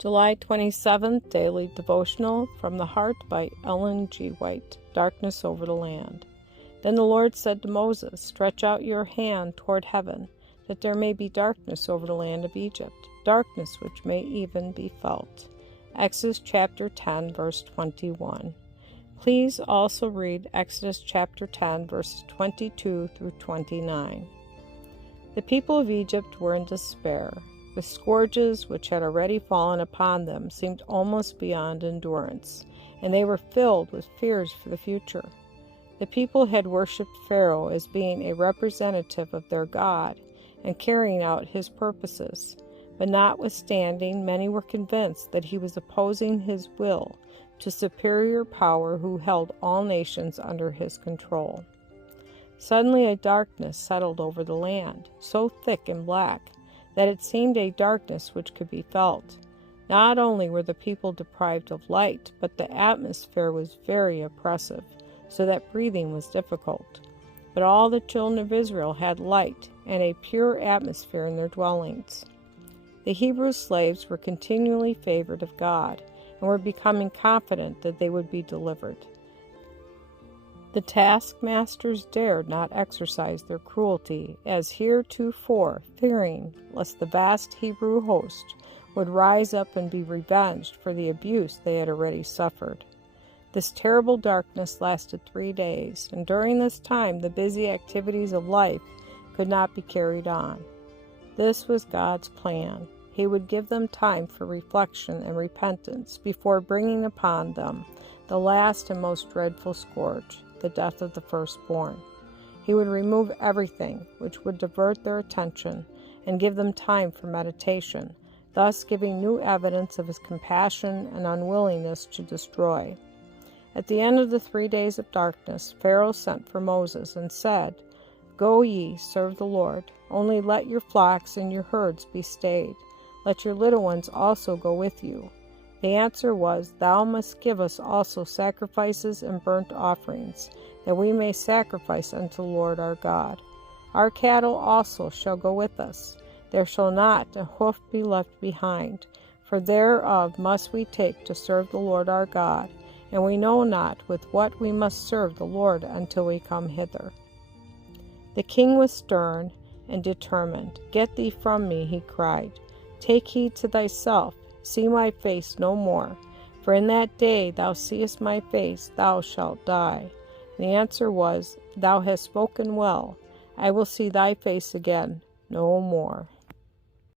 July 27th, Daily Devotional from the Heart by Ellen G. White. Darkness over the land. Then the Lord said to Moses, "Stretch out your hand toward heaven, that there may be darkness over the land of Egypt, darkness which may even be felt." Exodus chapter 10, verse 21. Please also read Exodus chapter 10, verses 22 through 29. The people of Egypt were in despair. The scourges which had already fallen upon them seemed almost beyond endurance, and they were filled with fears for the future. The people had worshipped Pharaoh as being a representative of their God and carrying out his purposes, but notwithstanding, many were convinced that he was opposing his will to superior power who held all nations under his control. Suddenly a darkness settled over the land, so thick and black that it seemed a darkness which could be felt. Not only were the people deprived of light, but the atmosphere was very oppressive, so that breathing was difficult. But all the children of Israel had light and a pure atmosphere in their dwellings. The Hebrew slaves were continually favored of God, and were becoming confident that they would be delivered. The taskmasters dared not exercise their cruelty as heretofore, fearing lest the vast Hebrew host would rise up and be revenged for the abuse they had already suffered. This terrible darkness lasted 3 days, and during this time the busy activities of life could not be carried on. This was God's plan. He would give them time for reflection and repentance before bringing upon them the last and most dreadful scourge, the death of the firstborn. He would remove everything which would divert their attention and give them time for meditation, thus giving new evidence of his compassion and unwillingness to destroy. At the end of the 3 days of darkness, Pharaoh sent for Moses and said, "Go ye, serve the Lord. Only let your flocks and your herds be stayed. Let your little ones also go with you." The answer was, "Thou must give us also sacrifices and burnt offerings, that we may sacrifice unto the Lord our God. Our cattle also shall go with us. There shall not a hoof be left behind, for thereof must we take to serve the Lord our God, and we know not with what we must serve the Lord until we come hither." The king was stern and determined. "Get thee from me," he cried. "Take heed to thyself. See my face no more, for in that day thou seest my face, thou shalt die." The answer was, "Thou hast spoken well. I will see thy face again no more."